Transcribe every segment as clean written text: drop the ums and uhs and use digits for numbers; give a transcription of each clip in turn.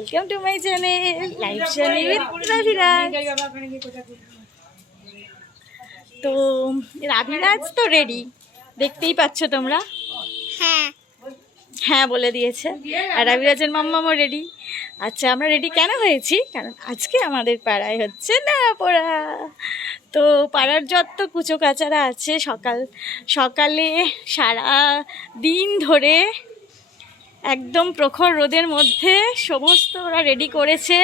Welcome to my channel live channel with Raviraj. তো রাভিরাজ তো ready, দেখতেই পাচ্ছ তোমরা। হ্যাঁ হ্যাঁ বলে দিয়েছে। আর রাভিরাজের মাম্মামও রেডি। আচ্ছা, আমরা রেডি কেন হয়েছি? কারণ আজকে আমাদের পাড়ায় হচ্ছে নাড়াপোড়া। তো পাড়ার যত কুচো কাচারা আছে সকালে সারা দিন ধরে একদম প্রখর রোদের মধ্যে সমস্ত ওরা রেডি করেছে।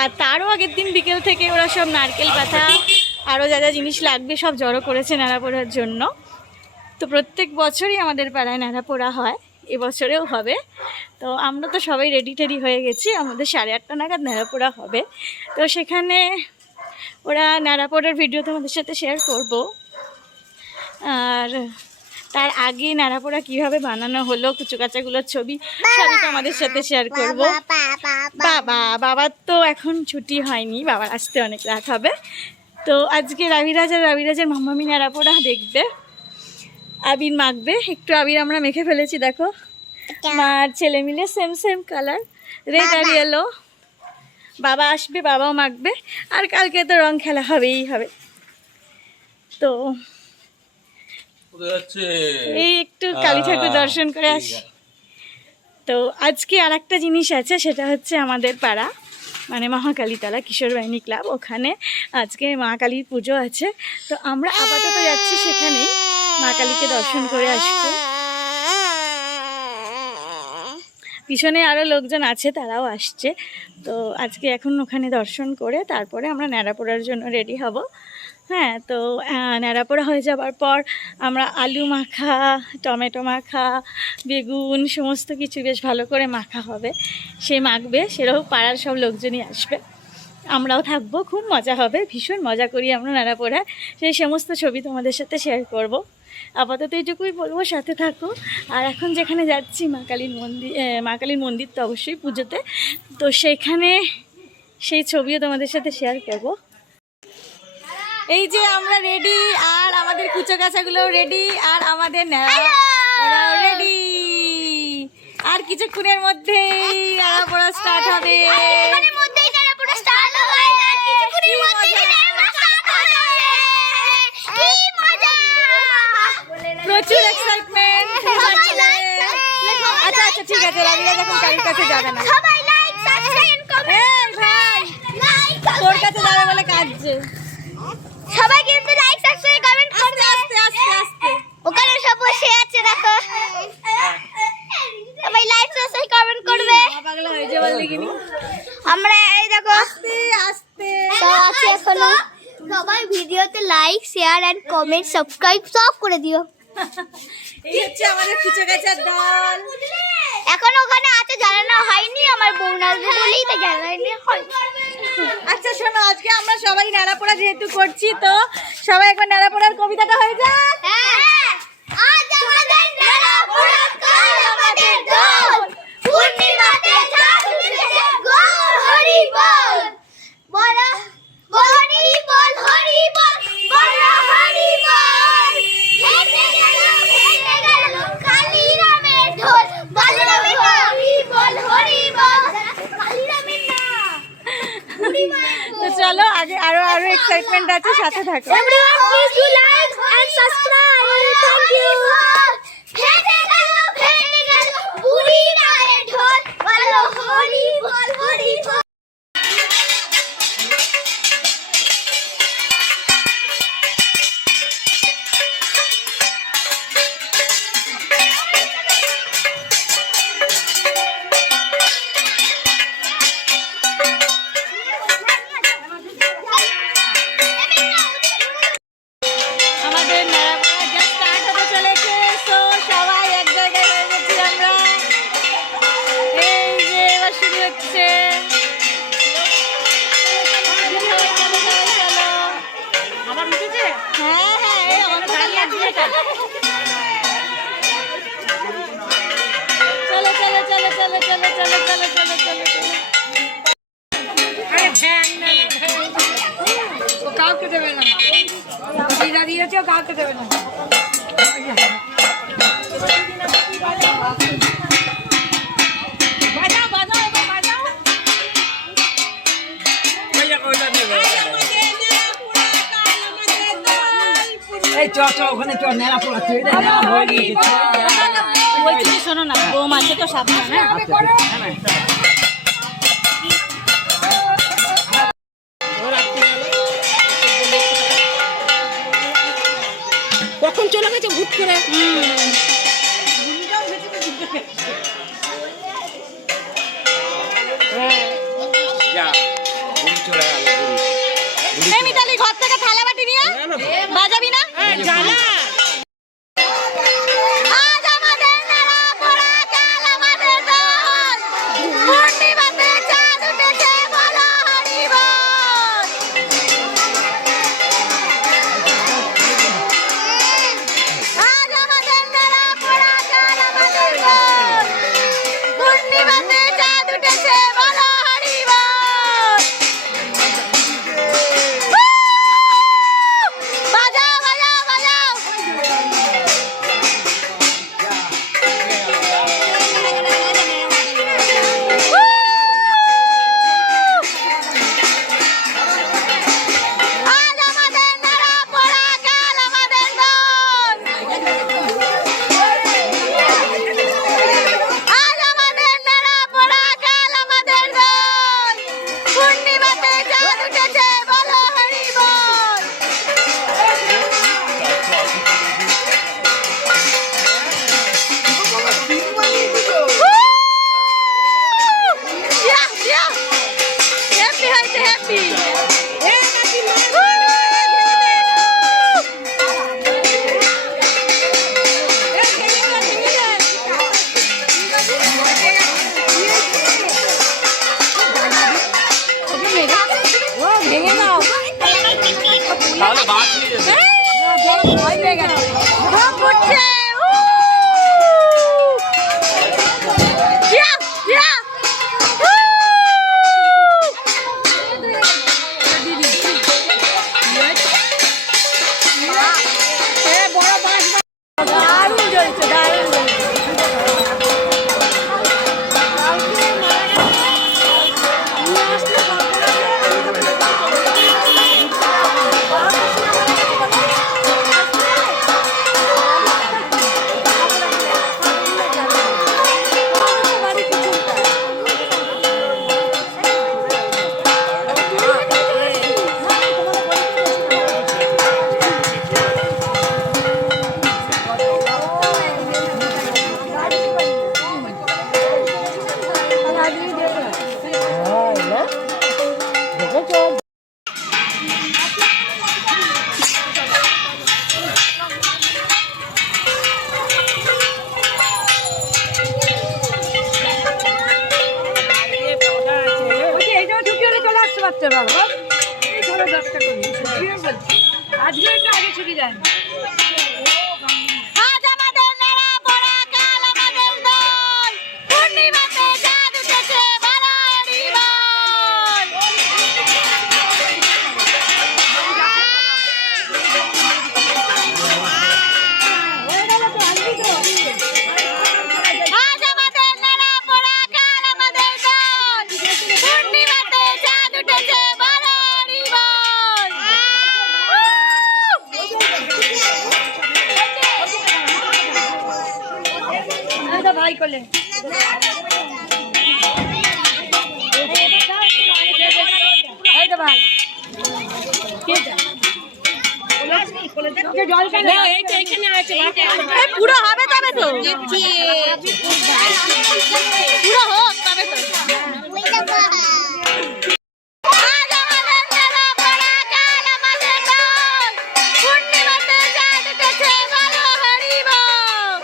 আর তারও আগের দিন বিকেল থেকে ওরা সব নারকেল পাতা আরও যা যা জিনিস লাগবে সব জড়ো করেছে নাড়াপোড়ার জন্য। তো প্রত্যেক বছরই আমাদের পাড়ায় নাড়াপোড়া হয়, এবছরেও হবে। তো আমরা তো সবাই রেডি টেডি হয়ে গেছি, আমাদের 8:30 নাগাদ নাড়াপোড়া হবে। তো সেখানে ওরা নাড়াপোড়ার ভিডিও তোমাদের সাথে শেয়ার করব। আর তার আগে নাড়াপোড়া কীভাবে বানানো হলো, কুচু কাচাগুলোর ছবি সবই তোমাদের সাথে শেয়ার করব। বাবার তো এখন ছুটি হয়নি, বাবার আসতে অনেক রাত হবে। তো আজকে রাভিরাজ আর রাভিরাজের মাম্মামি নাড়াপোড়া দেখবে, আবির মাখবে। একটু আবির আমরা মেখে ফেলেছি, দেখো মার ছেলে মিলে সেম সেম কালার, রেড আর ইয়েলো। বাবা আসবে, বাবাও মাখবে। আর কালকে তো রং খেলা হবেই হবে। তো এই একটু কালী ঠাকুর দর্শন করে আসি। তো আজকে আর একটা জিনিস আছে, সেটা হচ্ছে আমাদের পাড়া মানে মহাকালীতলা কিশোর বাহিনী ক্লাব, ওখানে আজকে মা কালীর পুজো আছে। তো আমরা আপাতত যাচ্ছি সেখানেই মা কালীকে দর্শন করে আসবো। পিছনে আরও লোকজন আছে, তারাও আসছে। তো আজকে এখন ওখানে দর্শন করে তারপরে আমরা ন্যাড়াপোড়ার জন্য রেডি হব। হ্যাঁ, তো ন্যাড়াপোড়া হয়ে যাবার পর আমরা আলু মাখা, টমেটো মাখা, বেগুন সমস্ত কিছু বেশ ভালো করে মাখা হবে। সে মাখবে, সেরকম পাড়ার সব লোকজনই আসবে, আমরাও থাকবো। খুব মজা হবে, ভীষণ মজা করি আমরা নাড়াপোড়ায়। সেই সমস্ত ছবি তোমাদের সাথে শেয়ার করব। আপাতত এইটুকুই বলবো, সাথে থাকো। আর এখন যেখানে যাচ্ছি মা কালীর মন্দির তো অবশ্যই পুজোতে, তো সেখানে সেই ছবিও তোমাদের সাথে শেয়ার করব। এই যে আমরা রেডি, আর আমাদের কুচো কাচাগুলো রেডি, আর আমাদের ওরাও রেডি। আর কিছুক্ষণের মধ্যেই নাড়াপোড়া স্টার্ট হবে। প্রচুর এক্সাইটমেন্ট। আচ্ছা আচ্ছা ঠিক আছে, রাভিরাজ এখন কালীর কাছে যাবে না, তোর কাছে যাবে বলে কাঁদছে। সবাই কিন্তু লাইক সাবস্ক্রাইব কমেন্ট করবে। আস্তে আস্তে আস্তে ওখানে সব বসে আছে, দেখো সবাই লাইক সাবস্ক্রাইব কমেন্ট করবে। পাগলা হয়ে যাবে লিখিনি। আমরা এই দেখো আস্তে আস্তে তো আছে এখনো। সবাই ভিডিওতে like share and comment subscribe সব করে দিও। এই হচ্ছে আমাদের কুচো কাচার দল। এখন ওখানে আছে, জানানো হয়নি, আমার বোন আসবে বলেই তো জানানো হয়। আচ্ছা শোনো, আজকে আমরা সবাই নাড়াপোড়া যেহেতু করছি, তো সবাই একবার নাড়াপোড়ার কবিতাটা হয়ে যাক। হ্যাঁ, আজ আমাদের নাড়াপোড়া, কাল আমাদের দোল, পূর্ণিমাতে চাঁদ উঠেছে, গোল হরি বল, বল হরি বল, হরি বল, বল হরি বল। হেঁটে গেল কালী রামের ঢোল, বল হরি বল, হরি বল। কালী রামের না, তো চলো আগে আরো এক্সাইটমেন্ট আছে, সাথে থাকো। Everyone please do like and subscribe. Thank you. হেঁটে গেল বুড়ি রামের ঢোল, বল হরি বল, হরি বল। আমাদের নাড়াপোড়া জাস্ট স্টার্ট হতে চলেছে। তো সবাই এক জায়গায় হয়ে গেছি আমরা। এই যে এবার শুরু হচ্ছে। আবার উঠেছে? হ্যাঁ হ্যাঁ, এই আমাদের দাঁড়িয়ে আছে এটা। চলো চলো চলো চলো চলো চলো চলো চলো চলো চলো। ও কাউকে দেবে না, দিয়েছে, কাউকে দেবে না। বাজাও বাজাও, এবার বাজাও। এই চ ওখানে চ নেড়া পোড়া তুই নেড়া হয়ে গিয়েছে বলছি শোনো না, বোম আছে তো সাবধান। হ্যাঁ কখন চলে গেছে ভুট করে। মিতালি ঘর থেকে থালা বাটি নিয়ে বাজাবি না? জ্বালা আজ আমাদের নাড়া পোড়া, কাল আমাদের দোল। পূর্ণিমাতে চাঁদ উঠেছে, বলো হরি বল। আজ আমাদের নাড়া পোড়া, কাল আমাদের দোল। পূর্ণিমাতে চাঁদ উঠেছে, বলো হরি বল। বাজাও বাজাও বাজাও। আজ আমাদের নাড়া পোড়া, কাল আমাদের দোল। আজ আমাদের নাড়া পোড়া, কাল আমাদের দোল। পূর্ণিমাতে চাঁদ উঠেছে, বলো হরি বল। হ্যাপি হয়েছে, হ্যাপি। ভেঙে দাও। তাহলে বাদ নিয়ে যাবে বোম ফুটছে। ইয়া, ইয়া। দারুণ জ্বলছে, দারুণ জ্বলছে। আজ আমাদের নাড়া পোড়া, কাল আমাদের দোল। পূর্ণিমাতে চাঁদ উঠেছে, বলো হরি বল। আজ আমাদের নাড়া পোড়া, কাল আমাদের দোল। পূর্ণিমাতে চাঁদ উঠেছে, বলো হরি বল। ভাই করলেন ভাই পুরো হবে তবে তো, পুরো হোক তবে তো। আজ আমাদের নাড়া পোড়া, কাল আমাদের দোল। পূর্ণিমাতে চাঁদ উঠেছে, বলো হরি বল।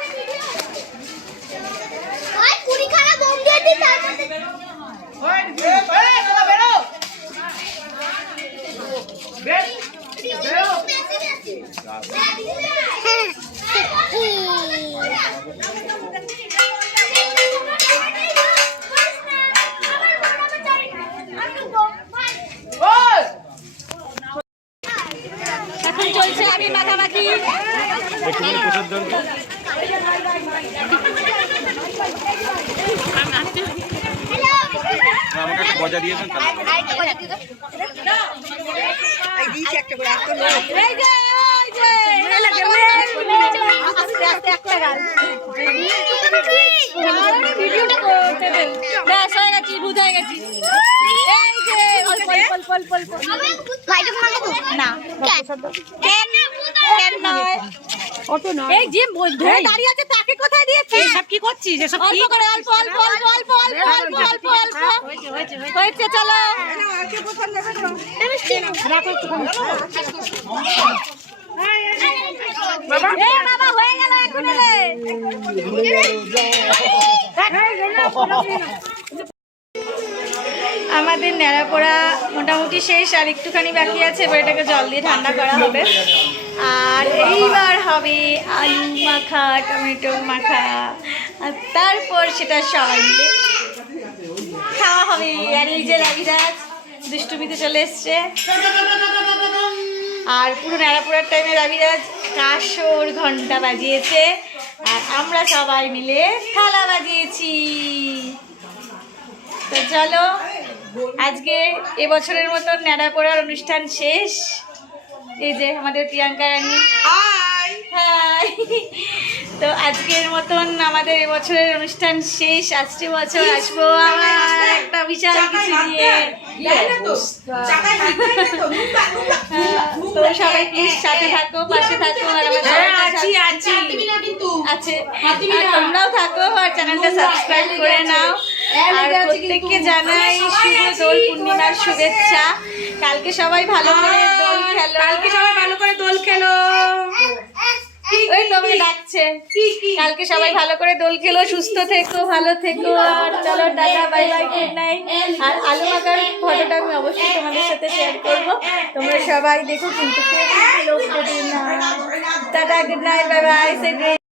ভাই কুড়ি খানা বোম দিয়ে দিই তার মধ্যে। এখন চলছে আমি মাখামাখি। একটুখানি প্রসাদ দাও তো। হ্যালো আমাকে একটু গজা দিয়েছেন তাহলে এই যে ধরে দাঁড়িয়ে আছে তাকে কোথায় দিয়েছে? এসব কি করছিস? এসব কি অল্প করে অল্প অল্প অল্প অল্প অল্প অল্প অল্প হয়েছে চলো বাবা হয়ে গেল এখন এলে আমাদের ন্যাড়াপোড়া মোটামুটি শেষ আর একটুখানি বাকি আছে এবার এটাকে জল দিয়ে ঠান্ডা করা হবে আর এইবার হবে আলু মাখা টমেটো মাখা আর তারপর সেটা সবাই মিলে খাওয়া হবে আর এই যে রাবিরাজ দুষ্টুমিতে চলে এসছে আর পুরো ন্যাড়াপোড়ার টাইমে রাবিরাজ কাসর ঘন্টা বাজিয়েছে আর আমরা সবাই মিলে থালা বাজিয়েছি তো চলো আজকে এবছরের মতন ন্যাড়াপোড়ার অনুষ্ঠান শেষ এই যে আমাদের প্রিয়াঙ্কা রানী হাই তো আজকের মতন আমাদের এবছরের অনুষ্ঠান শেষ আসছে বছর আসবো আমার একটা বিশাল কিছু নিয়ে তো সবাই প্লিজ সাথে থাকো পাশে থাকো আর আছে আর তোমরাও থাকো আর চ্যানেলটা সাবস্ক্রাইব করে নাও আর প্রত্যেককে জানাই শুভ দোল পূর্ণিমার শুভেচ্ছা কালকে সবাই ভালো করে দোল খেলো ওই তোমাকে ডাকছে কালকে সবাই ভালো করে দোল খেলো সুস্থ থেকো ভালো থেকো আর চলো tata bye bye good night আর আলু মাখার ফটোটা আমি অবশ্যই তোমাদের সাথে শেয়ার করবো তোমরা সবাই দেখো কিন্তু কেউ কিন্তু লোক করবে না tata good night bye bye